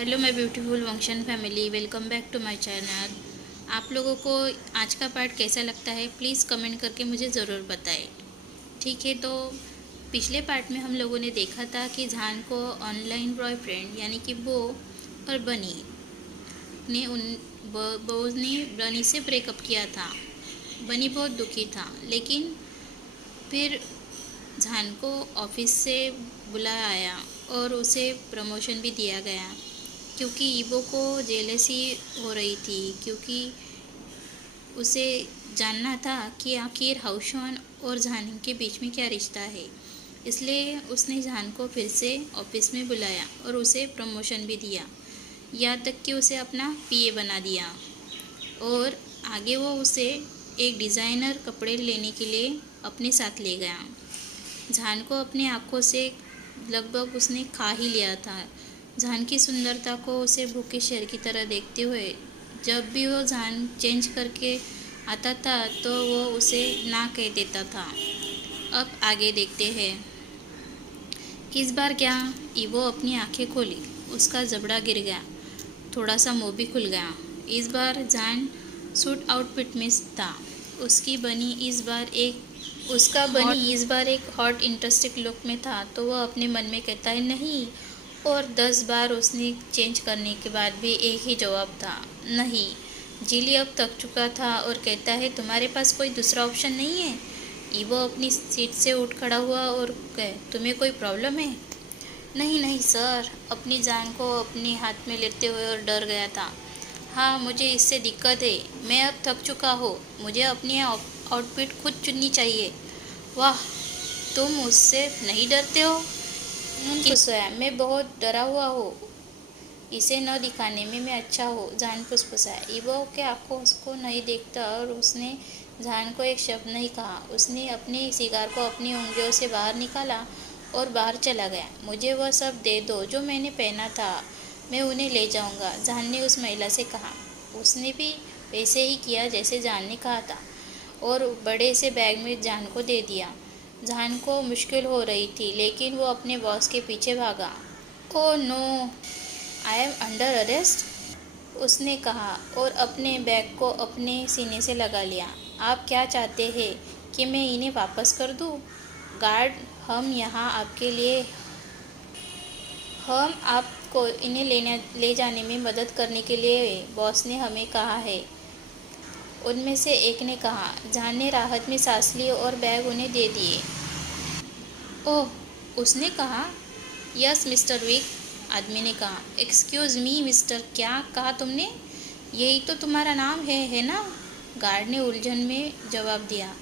Hello my beautiful वंशन family, welcome back to my channel. आप लोगों को आज का पार्ट कैसा लगता है प्लीज़ कमेंट करके मुझे ज़रूर बताएं। ठीक है, तो पिछले पार्ट में हम लोगों ने देखा था कि जान को ऑनलाइन बॉयफ्रेंड यानी कि बो और बनी ने बो ने बनी से ब्रेकअप किया था। बनी बहुत दुखी था, लेकिन फिर जान को ऑफिस से बुलाया आया और उसे प्रमोशन भी दिया गया, क्योंकि ईबो को जेलसी हो रही थी, क्योंकि उसे जानना था कि आखिर हाउशॉन और जान के बीच में क्या रिश्ता है। इसलिए उसने जान को फिर से ऑफिस में बुलाया और उसे प्रमोशन भी दिया, यहाँ तक कि उसे अपना पीए बना दिया। और आगे वो उसे एक डिज़ाइनर कपड़े लेने के लिए अपने साथ ले गया। जान को अपनी आँखों से लगभग उसने खा ही लिया था। जान की सुंदरता को उसे भूखे शेर की तरह देखते हुए जब भी वो जान चेंज करके आता था तो वो उसे ना कह देता था। अब आगे देखते हैं। इस बार क्या? ईवो अपनी आंखें खोली, उसका जबड़ा गिर गया, थोड़ा सा मुंह भी खुल गया। इस बार जान सूट आउटफिट में था। उसका बनी इस बार एक हॉट इंटरेस्टिंग लुक में था, तो वह अपने मन में कहता है नहीं, और 10 बार उसने चेंज करने के बाद भी एक ही जवाब था, नहीं। जिली अब थक चुका था और कहता है तुम्हारे पास कोई दूसरा ऑप्शन नहीं है? ईवो अपनी सीट से उठ खड़ा हुआ और कहे तुम्हें कोई प्रॉब्लम है? नहीं नहीं सर, अपनी जान को अपने हाथ में लेते हुए और डर गया था। हाँ, मुझे इससे दिक्कत है, मैं अब थक चुका हूँ, मुझे अपनी आउटफिट खुद चुननी चाहिए। वाह, तुम मुझसे नहीं डरते हो? फुसफुसाया, मैं बहुत डरा हुआ हूँ, इसे न दिखाने में मैं अच्छा हूँ। जान फुसफुसाया। ईवो के आंखों को नहीं देखता और उसने जान को एक शब्द नहीं कहा। उसने अपने सिगार को अपनी उंगलियों से बाहर निकाला और बाहर चला गया। मुझे वह सब दे दो जो मैंने पहना था, मैं उन्हें ले जाऊंगा, जान ने उस महिला से कहा। उसने भी वैसे ही किया जैसे जान ने कहा था और बड़े से बैग में जान को दे दिया। जान को मुश्किल हो रही थी, लेकिन वो अपने बॉस के पीछे भागा। Oh no, I am under arrest, उसने कहा और अपने बैग को अपने सीने से लगा लिया। आप क्या चाहते हैं कि मैं इन्हें वापस कर दूं? गार्ड, हम आपको इन्हें ले जाने में मदद करने के लिए बॉस ने हमें कहा है, उनमें से एक ने कहा। जान ने राहत में सांस ली और बैग उन्हें दे दिए। ओह, उसने कहा। यस मिस्टर विक, आदमी ने कहा। एक्सक्यूज़ मी मिस्टर, क्या कहा तुमने? यही तो तुम्हारा नाम है ना? गार्ड ने उलझन में जवाब दिया।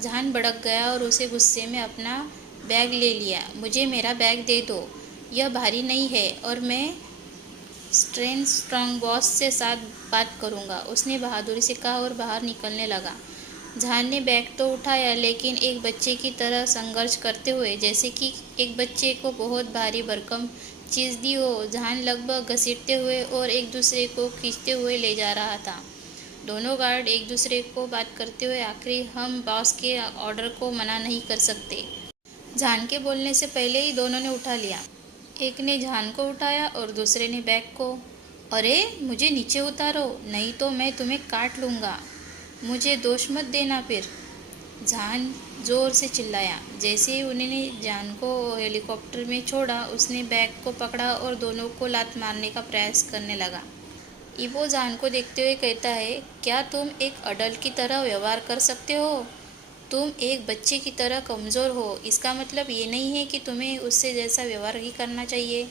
जान भड़क गया और उसे गुस्से में अपना बैग ले लिया। मुझे मेरा बैग दे दो, यह भारी नहीं है और मैं स्ट्रॉन्ग बॉस से साथ बात करूंगा, उसने बहादुरी से कहा और बाहर निकलने लगा। जान ने बैग तो उठाया, लेकिन एक बच्चे की तरह संघर्ष करते हुए, जैसे कि एक बच्चे को बहुत भारी भरकम चीज़ दी हो। जान लगभग घसीटते हुए और एक दूसरे को खींचते हुए ले जा रहा था। दोनों गार्ड एक दूसरे को बात करते हुए आखिरी हम बॉस के ऑर्डर को मना नहीं कर सकते। जान के बोलने से पहले ही दोनों ने उठा लिया। एक ने जान को उठाया और दूसरे ने बैग को। अरे, मुझे नीचे उतारो, नहीं तो मैं तुम्हें काट लूँगा, मुझे दोष मत देना फिर, जान जोर से चिल्लाया। जैसे ही उन्होंने जान को हेलीकॉप्टर में छोड़ा, उसने बैग को पकड़ा और दोनों को लात मारने का प्रयास करने लगा। ईवो जान को देखते हुए कहता है, क्या तुम एक अडल्ट की तरह व्यवहार कर सकते हो? तुम एक बच्चे की तरह कमज़ोर हो, इसका मतलब ये नहीं है कि तुम्हें उससे जैसा व्यवहार ही करना चाहिए।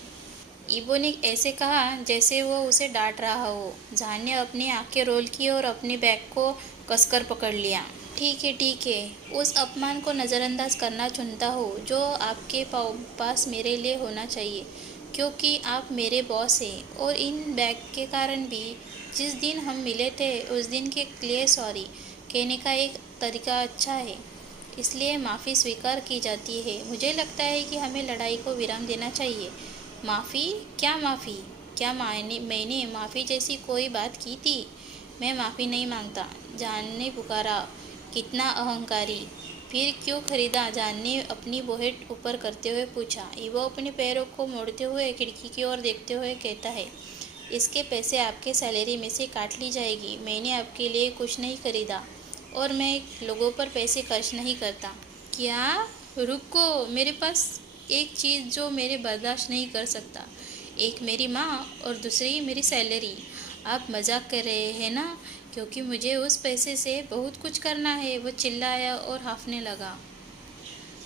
ईवो ने ऐसे कहा जैसे वो उसे डांट रहा हो। जान ने अपनी आंखें रोल की और अपने बैग को कसकर पकड़ लिया। ठीक है, उस अपमान को नज़रअंदाज करना चुनता हूँ जो आपके पास मेरे लिए होना चाहिए, क्योंकि आप मेरे बॉस हैं। और इन बैग के कारण भी, जिस दिन हम मिले थे उस दिन के लिए सॉरी कहने का एक तरीका अच्छा है, इसलिए माफ़ी स्वीकार की जाती है। मुझे लगता है कि हमें लड़ाई को विराम देना चाहिए। माफ़ी? क्या माफ़ी? क्या मैंने माफ़ी जैसी कोई बात की थी? मैं माफ़ी नहीं मांगता, जान ने पुकारा। कितना अहंकारी! फिर क्यों खरीदा? जान ने अपनी बोहेट ऊपर करते हुए पूछा। ईवो अपने पैरों को मोड़ते हुए खिड़की की ओर देखते हुए कहता है, इसके पैसे आपके सैलरी में से काट ली जाएगी। मैंने आपके लिए कुछ नहीं खरीदा और मैं लोगों पर पैसे खर्च नहीं करता। क्या? रुको, मेरे पास एक चीज़ जो मेरे बर्दाश्त नहीं कर सकता। एक मेरी माँ और दूसरी मेरी सैलरी। आप मजाक कर रहे हैं ना? क्योंकि मुझे उस पैसे से बहुत कुछ करना है। वो चिल्लाया और हांफने लगा।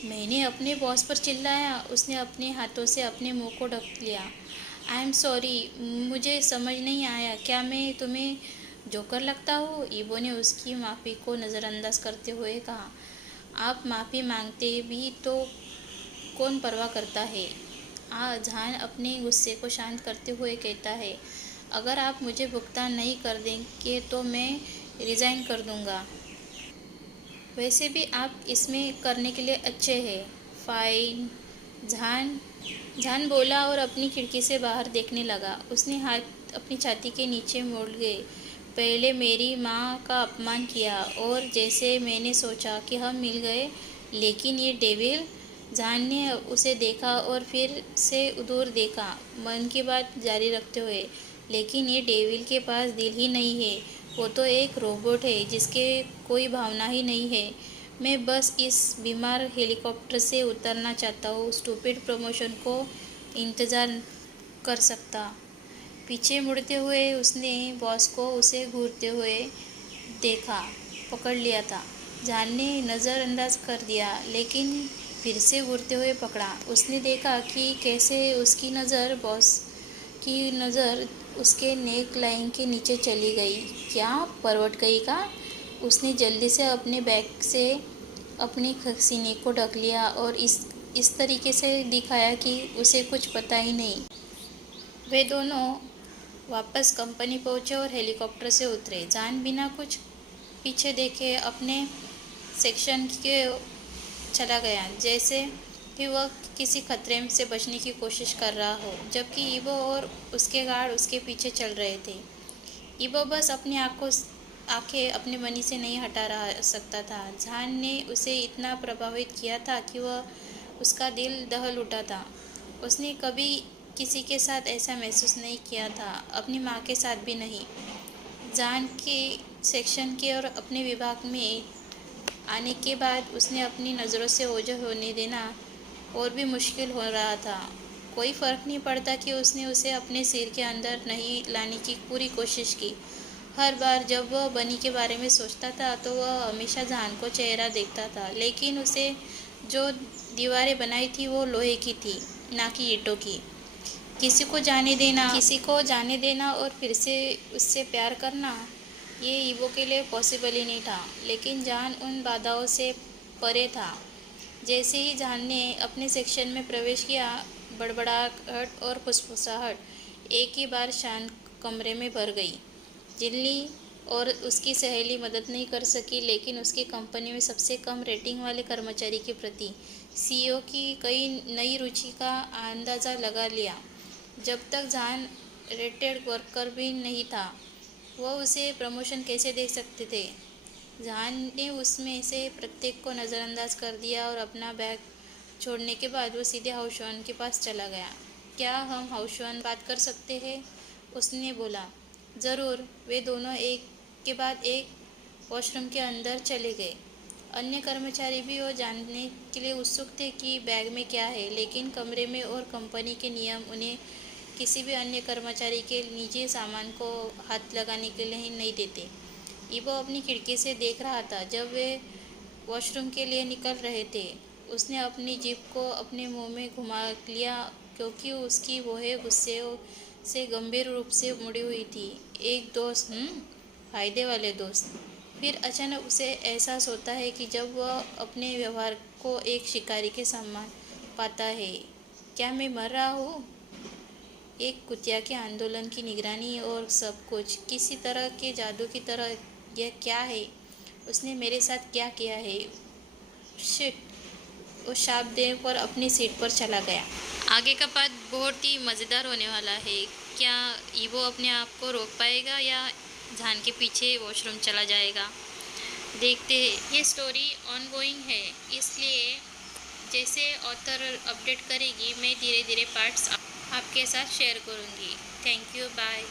मैंने अपने बॉस पर चिल्लाया। उसने अपने हाथों से अपने मुंह को ढक लिया। आई एम सॉरी, मुझे समझ नहीं आया। क्या मैं तुम्हें जोकर लगता हूँ? ईवो ने उसकी माफ़ी को नज़रअंदाज करते हुए कहा। आप माफ़ी मांगते भी तो कौन परवाह करता है? जान अपने गुस्से को शांत करते हुए कहता है, अगर आप मुझे भुगतान नहीं कर देंगे तो मैं रिज़ाइन कर दूंगा। वैसे भी आप इसमें करने के लिए अच्छे हैं। फाइन। जान जान बोला और अपनी खिड़की से बाहर देखने लगा। उसने हाथ अपनी छाती के नीचे मोड़ गए। पहले मेरी माँ का अपमान किया और जैसे मैंने सोचा कि हम मिल गए, लेकिन ये डेविल। जान ने उसे देखा और फिर से दूर देखा, मन की बात जारी रखते हुए। लेकिन ये डेविल के पास दिल ही नहीं है। वो तो एक रोबोट है जिसके कोई भावना ही नहीं है। मैं बस इस बीमार हेलीकॉप्टर से उतरना चाहता हूँ। स्टूपिड प्रमोशन को इंतज़ार कर सकता। पीछे मुड़ते हुए उसने बॉस को उसे घूरते हुए देखा, पकड़ लिया था। जान ने नज़रअंदाज कर दिया, लेकिन फिर से घूरते हुए पकड़ा। उसने देखा कि कैसे उसकी नज़र बॉस की नज़र उसके नेक लाइन के नीचे चली गई। क्या परवट गई का? उसने जल्दी से अपने बैग से अपने सीने को ढक लिया और इस तरीके से दिखाया कि उसे कुछ पता ही नहीं। वे दोनों वापस कंपनी पहुंचे और हेलीकॉप्टर से उतरे। जान बिना कुछ पीछे देखे अपने सेक्शन के चला गया, जैसे कि वह किसी खतरे से बचने की कोशिश कर रहा हो, जबकि ईवो और उसके गार्ड उसके पीछे चल रहे थे। ईवो बस अपनी आंखें अपने मनी से नहीं हटा रहा सकता था। जान ने उसे इतना प्रभावित किया था कि वह उसका दिल दहल उठा था। उसने कभी किसी के साथ ऐसा महसूस नहीं किया था, अपनी माँ के साथ भी नहीं। जान के सेक्शन के और अपने विभाग में आने के बाद उसने अपनी नज़रों से ओझल होने देना और भी मुश्किल हो रहा था। कोई फ़र्क नहीं पड़ता कि उसने उसे अपने सिर के अंदर नहीं लाने की पूरी कोशिश की। हर बार जब वह बनी के बारे में सोचता था तो वह हमेशा जान को चेहरा देखता था, लेकिन उसे जो दीवारें बनाई थी वो लोहे की थी, ना कि ईंटों की। किसी को जाने देना और फिर से उससे प्यार करना, ये ईवो के लिए पॉसिबल ही नहीं था। लेकिन जान उन बाधाओं से परे था। जैसे ही जान ने अपने सेक्शन में प्रवेश किया, बड़बड़ाहट और फुसफुसाहट एक ही बार शांत कमरे में भर गई। जिल्ली और उसकी सहेली मदद नहीं कर सकी, लेकिन उसकी कंपनी में सबसे कम रेटिंग वाले कर्मचारी के प्रति सीईओ की कई नई रुचि का अंदाज़ा लगा लिया। जब तक जान रेटेड वर्कर भी नहीं था, वह उसे प्रमोशन कैसे दे सकते थे? जान ने उसमें से प्रत्येक को नज़रअंदाज कर दिया और अपना बैग छोड़ने के बाद वो सीधे हाउसवान के पास चला गया। क्या हम हाउसवान बात कर सकते हैं? उसने बोला। ज़रूर। वे दोनों एक के बाद एक वॉशरूम के अंदर चले गए। अन्य कर्मचारी भी वो जानने के लिए उत्सुक थे कि बैग में क्या है, लेकिन कमरे में और कंपनी के नियम उन्हें किसी भी अन्य कर्मचारी के निजी सामान को हाथ लगाने के लिए नहीं देते। ईवो अपनी खिड़की से देख रहा था जब वे वॉशरूम के लिए निकल रहे थे। उसने अपनी जीभ को अपने मुंह में घुमा लिया, क्योंकि उसकी वोहें गुस्से से गंभीर रूप से मुड़ी हुई थी। एक दोस्त, फायदे वाले दोस्त। फिर अचानक उसे एहसास होता है कि जब वह अपने व्यवहार को एक शिकारी के समान पाता है। क्या मैं मर रहा हूँ? एक कुतिया के आंदोलन की निगरानी और सब कुछ किसी तरह के जादू की तरह। यह क्या है? उसने मेरे साथ क्या किया है? शिट! वो शाप देकर अपनी सीट पर चला गया। आगे का पाठ बहुत ही मज़ेदार होने वाला है। क्या ईवो अपने आप को रोक पाएगा या जान के पीछे वॉशरूम चला जाएगा? देखते हैं। ये स्टोरी ऑनगोइंग है, इसलिए जैसे ऑथर अपडेट करेगी मैं धीरे धीरे पार्ट्स आपके साथ शेयर करूँगी। Thank you, bye.